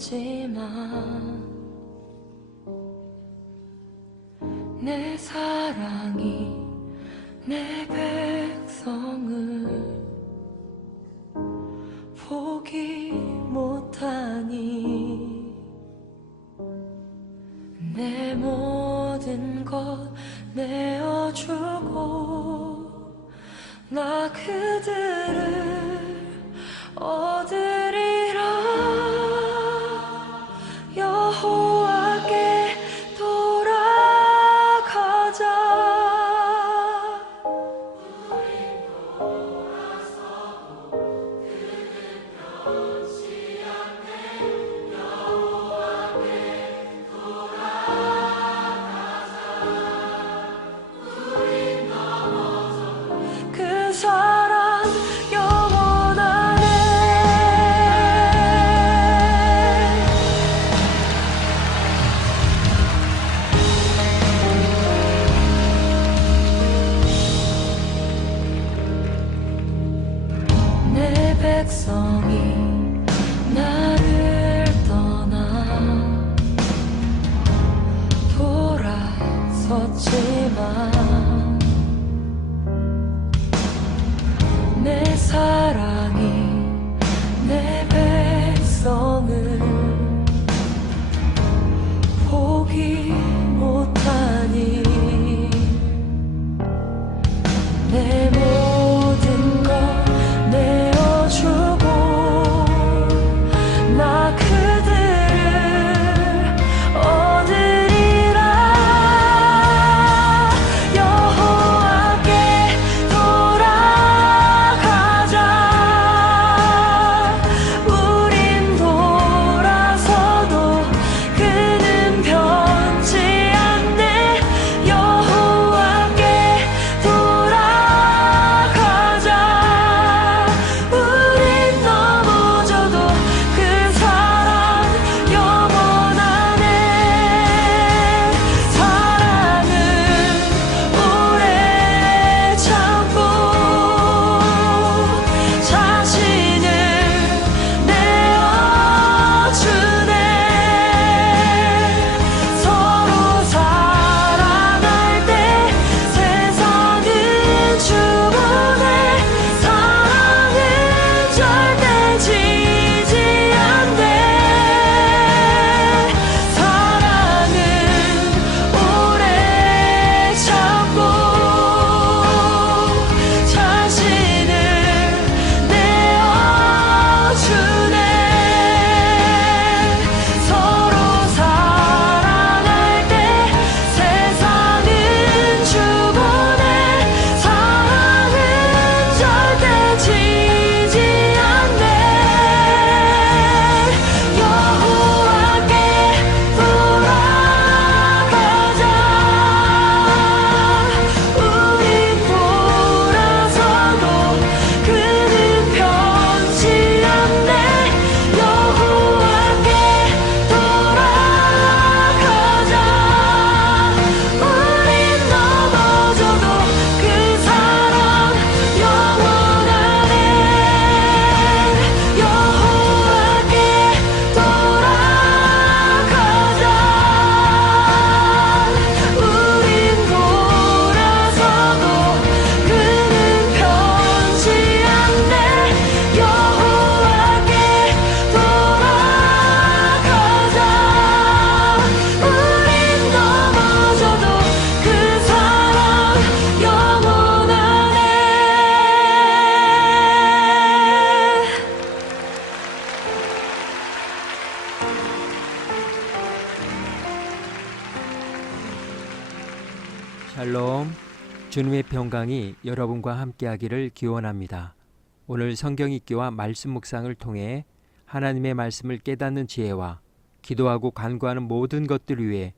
섰지만 내 사랑이 내 백성을 포기 못하니 내 모든 것 내어주고 나 그들을 얻으리라. 여호와께 돌아가자. 그 사랑 영원하네. 내 백성이 나를 떠나 돌아섰지만 내 사랑이 내 백성을 포기 못하니 내 모든 것 내어주고 나 그들을 얻으리라. 여호와께 돌아가자. 우린 돌아서도 그는 변치 않네. 여호와께 돌아가자. 우린 넘어져도 그 사랑 영원하네. 사랑은 오래 참고 자신을 내어주네. 서로 사랑할 때 세상은 주문해. 사랑은 절대 지지 않네. 사랑은 오래 참고 자신을 내어주네. 서로 사랑할 때 세상은 주문해. 사랑은 절대 지지 않네. 여호와께 돌아가자. 우린 돌아서도 그는 변치 않네. 여호와께 돌아가자. 우린 넘어져도 그 사랑 영원하네. 여호와께 돌아가자. 우린 돌아서도 그는 변치 않네. 여호와께 돌아가자. 우린 넘어져도 그 사랑 영원하네. 샬롬, 주님의 평강이 여러분과 함께하기를 기원합니다. 오늘 성경 읽기와 말씀 묵상을 통해 하나님의 말씀을 깨닫는 지혜와 기도하고 간구하는 모든 것들 위해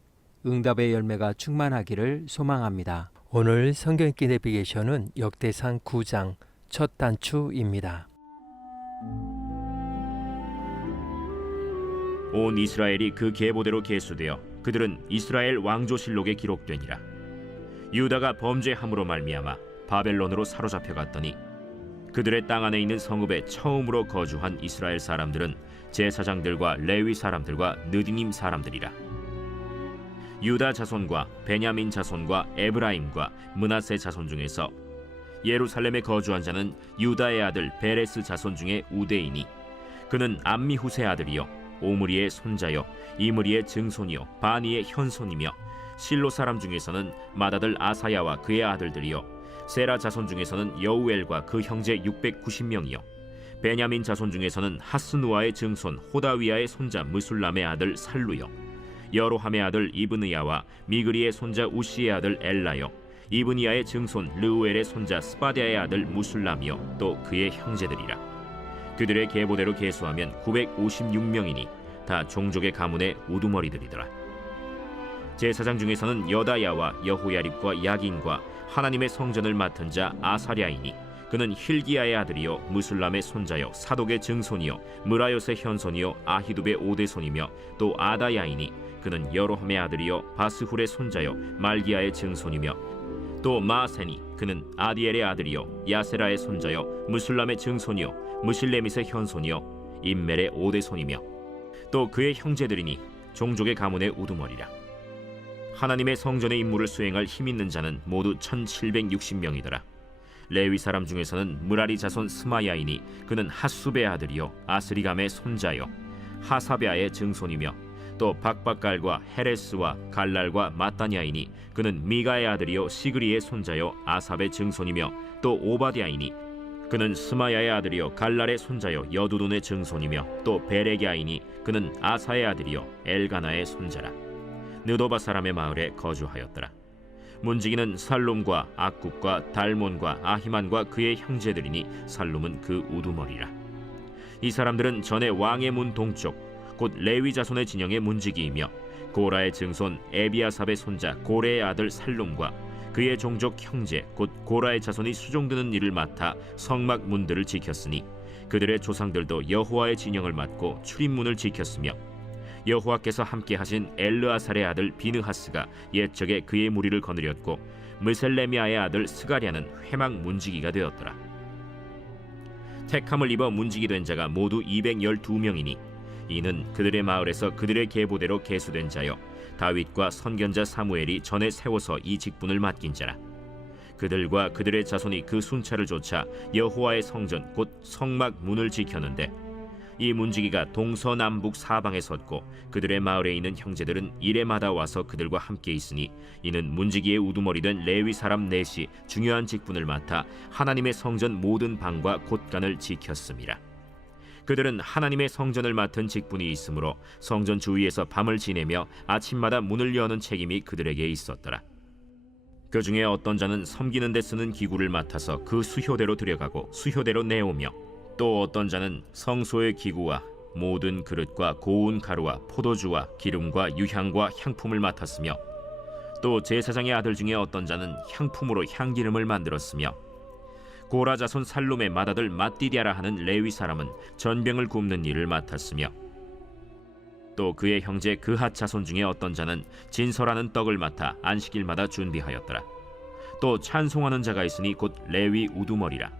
응답의 열매가 충만하기를 소망합니다. 오늘 성경 읽기 내비게이션은 역대상 9장 첫 단추입니다. 온 이스라엘이 그 계보대로 계수되어 그들은 이스라엘 왕조실록에 기록되니라. 유다가 범죄함으로 말미암아 바벨론으로 사로잡혀 갔더니 그들의 땅 안에 있는 성읍에 처음으로 거주한 이스라엘 사람들은 제사장들과 레위 사람들과 느디님 사람들이라. 유다 자손과 베냐민 자손과 에브라임과 므낫세 자손 중에서 예루살렘에 거주한 자는 유다의 아들 베레스 자손 중에 우대이니 그는 암미후세 아들이요 오므리의 손자요 이므리의 증손이요 바니의 현손이며 실로 사람 중에서는 맏아들 아사야와 그의 아들들이요 세라 자손 중에서는 여우엘과 그 형제 690명이요 베냐민 자손 중에서는 하스누아의 증손 호다위아의 손자 무술람의 아들 살루요 여로함의 아들 이브느야와 미그리의 손자 우시의 아들 엘라요 이브니야의 증손 르우엘의 손자 스바디아의 아들 무술람이요 또 그의 형제들이라. 그들의 계보대로 계수하면 956명이니 다 종족의 가문의 우두머리들이더라. 제사장 중에서는 여다야와 여호야립과 야긴과 하나님의 성전을 맡은 자 아사랴이니 그는 힐기야의 아들이요 무술람의 손자요 사독의 증손이요 무라요스의 현손이요 아히두베의 오대손이며 또 아다야이니 그는 여로함의 아들이요 바스훌의 손자요 말기야의 증손이며 또 마세니 그는 아디엘의 아들이요 야세라의 손자요 무술람의 증손이요 무실레밋의 현손이요 임멜의 오대손이며 또 그의 형제들이니 종족의 가문의 우두머리라. 하나님의 성전의 임무를 수행할 힘 있는 자는 모두 1760명이더라. 레위 사람 중에서는 무라리 자손 스마야이니 그는 핫수베의 아들이요 아스리감의 손자요 하사베아의 증손이며 또 박박갈과 헤레스와 갈랄과 마따냐이니 그는 미가의 아들이요 시그리의 손자요 아삽의 증손이며 또 오바디아이니 그는 스마야의 아들이요 갈랄의 손자요 여두돈의 증손이며 또 베레기아이니 그는 아사의 아들이요 엘가나의 손자라. 느도바 사람의 마을에 거주하였더라. 문지기는 살룸과 악굽과 달몬과 아히만과 그의 형제들이니 살룸은 그 우두머리라. 이 사람들은 전에 왕의 문 동쪽 곧 레위 자손의 진영의 문지기이며 고라의 증손 에비아삽의 손자 고레의 아들 살룸과 그의 종족 형제 곧 고라의 자손이 수종드는 일을 맡아 성막 문들을 지켰으니 그들의 조상들도 여호와의 진영을 맡고 출입문을 지켰으며 여호와께서 함께 하신 엘르아살의 아들 비느하스가 옛적에 그의 무리를 거느렸고 무셀레미아의 아들 스가랴는 회막 문지기가 되었더라. 택함을 입어 문지기 된 자가 모두 212명이니 이는 그들의 마을에서 그들의 계보대로 계수된 자요 다윗과 선견자 사무엘이 전에 세워서 이 직분을 맡긴 자라. 그들과 그들의 자손이 그 순찰을 좇아 여호와의 성전 곧 성막 문을 지켰는데 이 문지기가 동서남북 사방에 섰고 그들의 마을에 있는 형제들은 이레마다 와서 그들과 함께 있으니 이는 문지기의 우두머리 된 레위 사람 넷이 중요한 직분을 맡아 하나님의 성전 모든 방과 곳간을 지켰음이라. 그들은 하나님의 성전을 맡은 직분이 있으므로 성전 주위에서 밤을 지내며 아침마다 문을 여는 책임이 그들에게 있었더라. 그 중에 어떤 자는 섬기는 데 쓰는 기구를 맡아서 그 수효대로 들여가고 수효대로 내오며 또 어떤 자는 성소의 기구와 모든 그릇과 고운 가루와 포도주와 기름과 유향과 향품을 맡았으며 또 제사장의 아들 중에 어떤 자는 향품으로 향기름을 만들었으며 고라 자손 살룸의 맏아들 mat디디아라 하는 레위 사람은 전병을 굽는 일을 맡았으며 또 그의 형제 그핫 자손 중에 어떤 자는 진설하는 떡을 맡아 안식일마다 준비하였더라. 또 찬송하는 자가 있으니 곧 레위 우두머리라.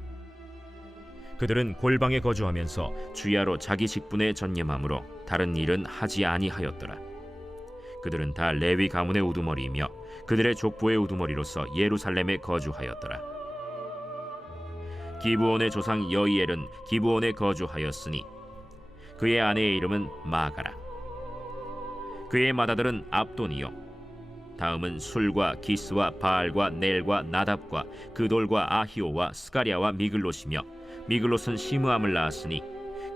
그들은 골방에 거주하면서 주야로 자기 직분에 전념함으로 다른 일은 하지 아니하였더라. 그들은 다 레위 가문의 우두머리이며 그들의 족보의 우두머리로서 예루살렘에 거주하였더라. 기브온의 조상 여이엘은 기브온에 거주하였으니 그의 아내의 이름은 마가라. 그의 맏아들은 압돈이요 다음은 술과 기스와 바알과 넬과 나답과 그돌과 아히오와 스가랴와 미글롯이며 미글롯은 시므암을 낳았으니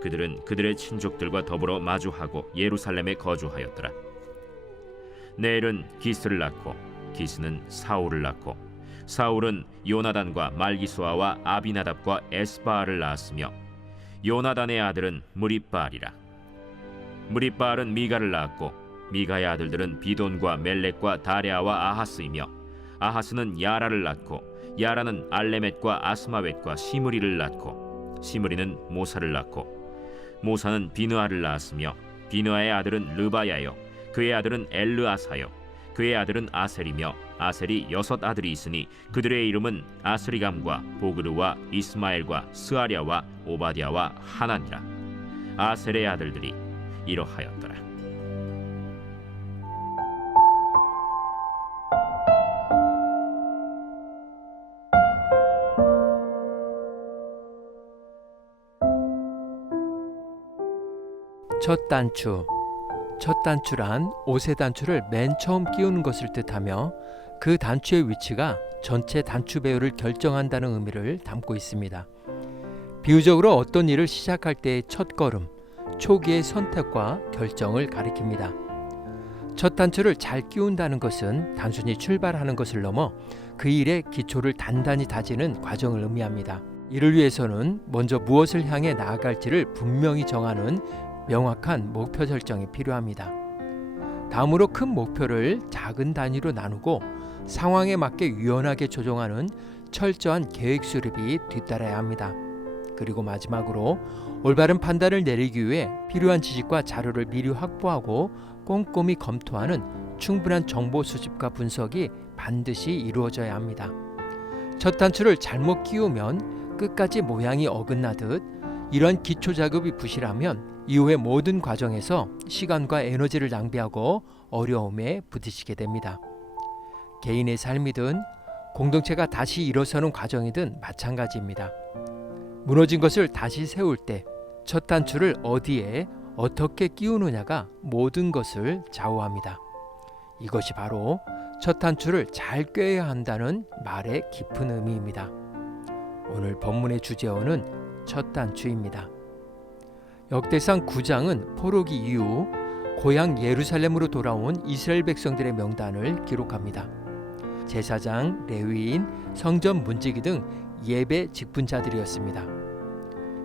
그들은 그들의 친족들과 더불어 마주하고 예루살렘에 거주하였더라. 넬은 기스를 낳고 기스는 사울을 낳고 사울은 요나단과 말기수아와 아비나답과 에스바알을 낳았으며 요나단의 아들은 무립바알이라. 무립바알은 미가를 낳았고 미가의 아들들은 비돈과 멜렉과 다레아와 아하스이며 아하스는 야라를 낳고 야라는 알레멧과 아스마웻과 시므리를 낳고 시므리는 모사를 낳고 모사는 비느아를 낳았으며 비느아의 아들은 르바야요 그의 아들은 엘르아사요 그의 아들은 아셀이며 아셀이 6 아들이 있으니 그들의 이름은 아스리감과 보그르와 이스마엘과 스아랴와 오바댜와 하나니라. 아셀의 아들들이 이러하였더라. 첫 단추. 첫 단추란 옷의 단추를 맨 처음 끼우는 것을 뜻하며 그 단추의 위치가 전체 단추 배열을 결정한다는 의미를 담고 있습니다. 비유적으로 어떤 일을 시작할 때의 첫걸음, 초기의 선택과 결정을 가리킵니다. 첫 단추를 잘 끼운다는 것은 단순히 출발하는 것을 넘어 그 일의 기초를 단단히 다지는 과정을 의미합니다. 이를 위해서는 먼저 무엇을 향해 나아갈지를 분명히 정하는 명확한 목표 설정이 필요합니다. 다음으로 큰 목표를 작은 단위로 나누고 상황에 맞게 유연하게 조정하는 철저한 계획 수립이 뒤따라야 합니다. 그리고 마지막으로 올바른 판단을 내리기 위해 필요한 지식과 자료를 미리 확보하고 꼼꼼히 검토하는 충분한 정보 수집과 분석이 반드시 이루어져야 합니다. 첫 단추를 잘못 끼우면 끝까지 모양이 어긋나듯 이러한 기초 작업이 부실하면 이후의 모든 과정에서 시간과 에너지를 낭비하고 어려움에 부딪히게 됩니다. 개인의 삶이든 공동체가 다시 일어서는 과정이든 마찬가지입니다. 무너진 것을 다시 세울 때 첫 단추를 어디에 어떻게 끼우느냐가 모든 것을 좌우합니다. 이것이 바로 첫 단추를 잘 꿰야 한다는 말의 깊은 의미입니다. 오늘 본문의 주제어는 첫 단추입니다. 역대상 9장은 포로기 이후 고향 예루살렘으로 돌아온 이스라엘 백성들의 명단을 기록합니다. 제사장, 레위인, 성전 문지기 등 예배 직분자들이었습니다.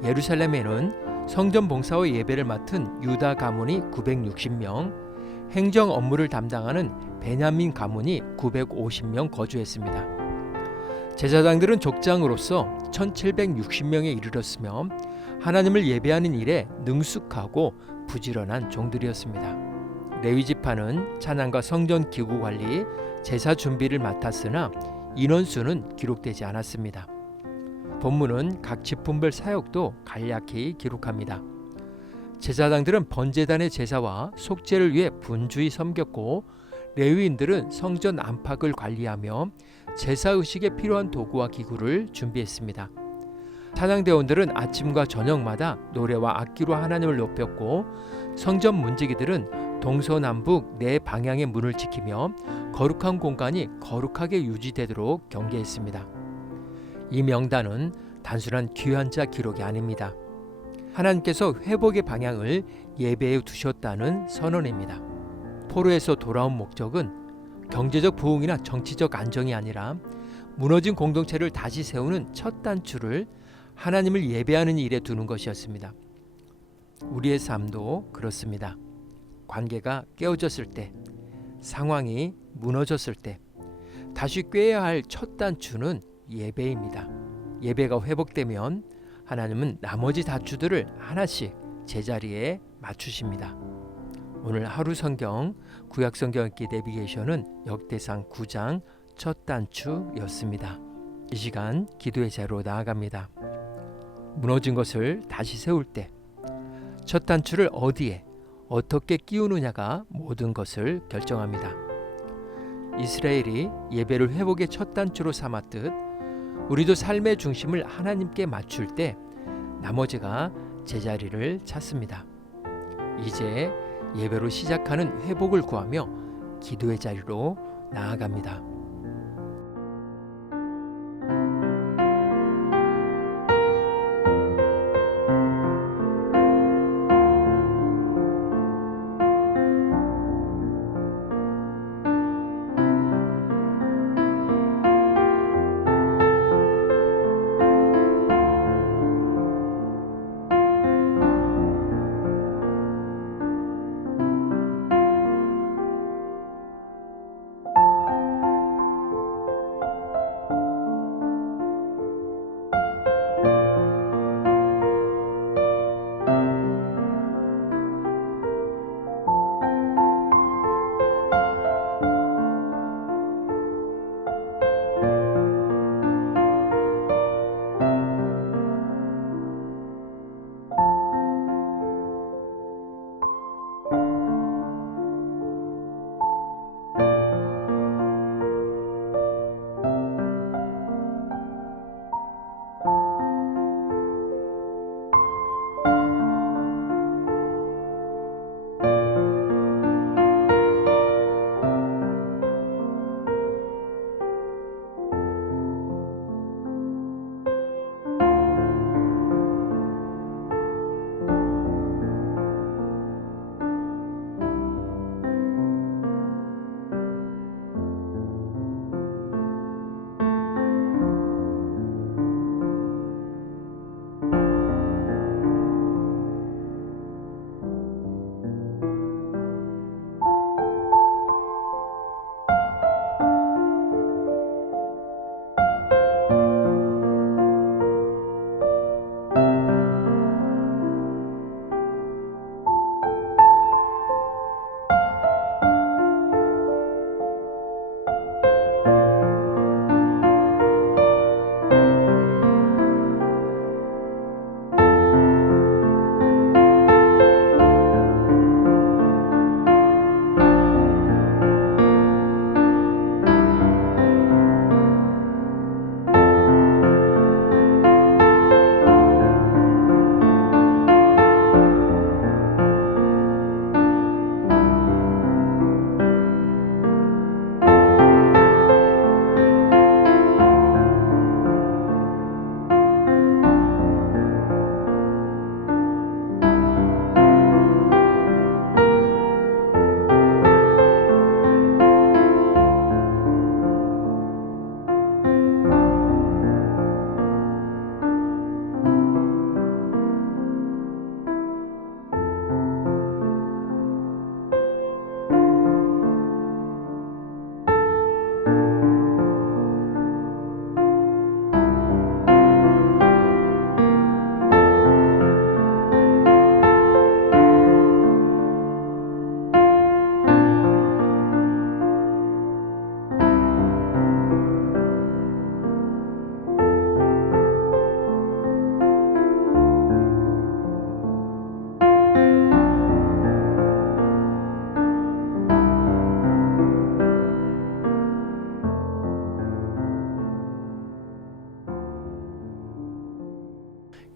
예루살렘에는 성전 봉사와 예배를 맡은 유다 가문이 960명, 행정 업무를 담당하는 베냐민 가문이 950명 거주했습니다. 제사장들은 족장으로서 1760명에 이르렀으며 하나님을 예배하는 일에 능숙하고 부지런한 종들이었습니다. 레위 지파는 찬양과 성전 기구 관리, 제사 준비를 맡았으나 인원수는 기록되지 않았습니다. 본문은 각 지품별 사역도 간략히 기록합니다. 제사장들은 번제단의 제사와 속죄를 위해 분주히 섬겼고 레위인들은 성전 안팎을 관리하며 제사의식에 필요한 도구와 기구를 준비했습니다. 찬양대원들은 아침과 저녁마다 노래와 악기로 하나님을 높였고 성전 문지기들은 동서남북 4방향의 문을 지키며 거룩한 공간이 거룩하게 유지되도록 경계했습니다. 이 명단은 단순한 귀환자 기록이 아닙니다. 하나님께서 회복의 방향을 예배에 두셨다는 선언입니다. 포로에서 돌아온 목적은 경제적 부흥이나 정치적 안정이 아니라 무너진 공동체를 다시 세우는 첫 단추를 하나님을 예배하는 일에 두는 것이었습니다. 우리의 삶도 그렇습니다. 관계가 깨어졌을 때, 상황이 무너졌을 때 다시 꿰야 할 첫 단추는 예배입니다. 예배가 회복되면 하나님은 나머지 단추들을 하나씩 제자리에 맞추십니다. 오늘 하루 성경 구약 성경 읽기 내비게이션은 역대상 9장 첫 단추였습니다. 이 시간 기도의 자리로 나아갑니다. 무너진 것을 다시 세울 때 첫 단추를 어디에 어떻게 끼우느냐가 모든 것을 결정합니다. 이스라엘이 예배를 회복의 첫 단추로 삼았듯 우리도 삶의 중심을 하나님께 맞출 때 나머지가 제자리를 찾습니다. 이제 예배로 시작하는 회복을 구하며 기도의 자리로 나아갑니다.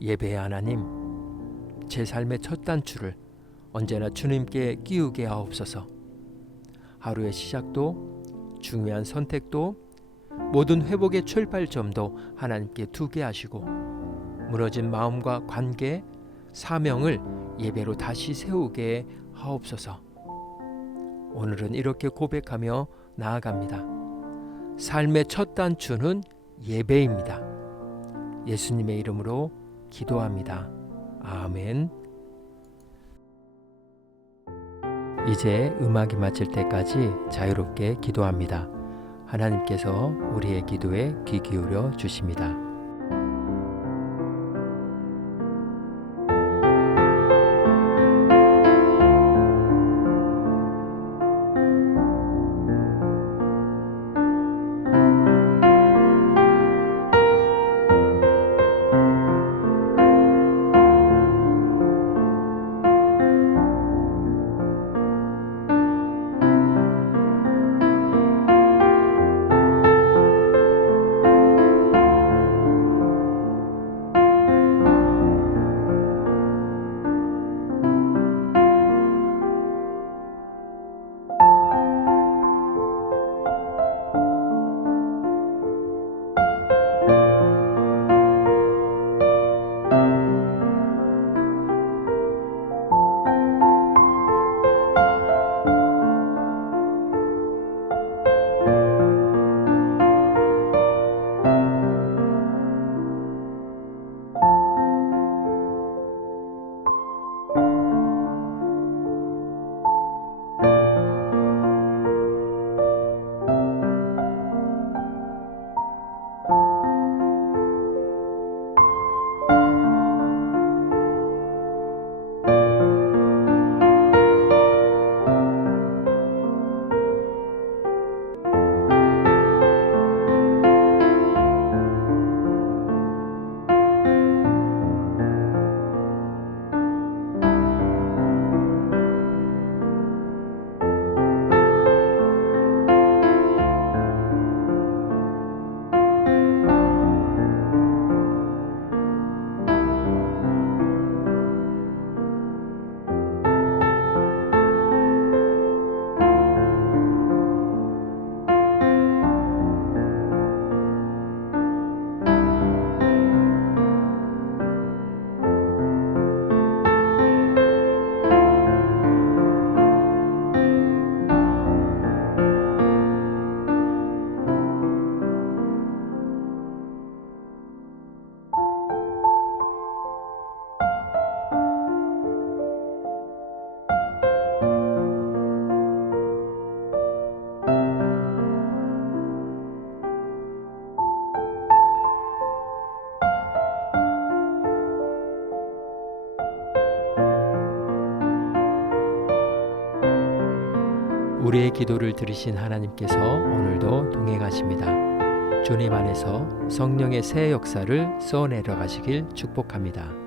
예배의 하나님, 제 삶의 첫 단추를 언제나 주님께 끼우게 하옵소서. 하루의 시작도 중요한 선택도 모든 회복의 출발점도 하나님께 두게 하시고 무너진 마음과 관계, 사명을 예배로 다시 세우게 하옵소서. 오늘은 이렇게 고백하며 나아갑니다. 삶의 첫 단추는 예배입니다. 예수님의 이름으로 기도합니다. 아멘. 이제 음악이 마칠 때까지 자유롭게 기도합니다. 하나님께서 우리의 기도에 귀 기울여 주십니다. 우리의 기도를 들으신 하나님께서 오늘도 동행하십니다. 주님 안에서 성령의 새 역사를 써내려 가시길 축복합니다.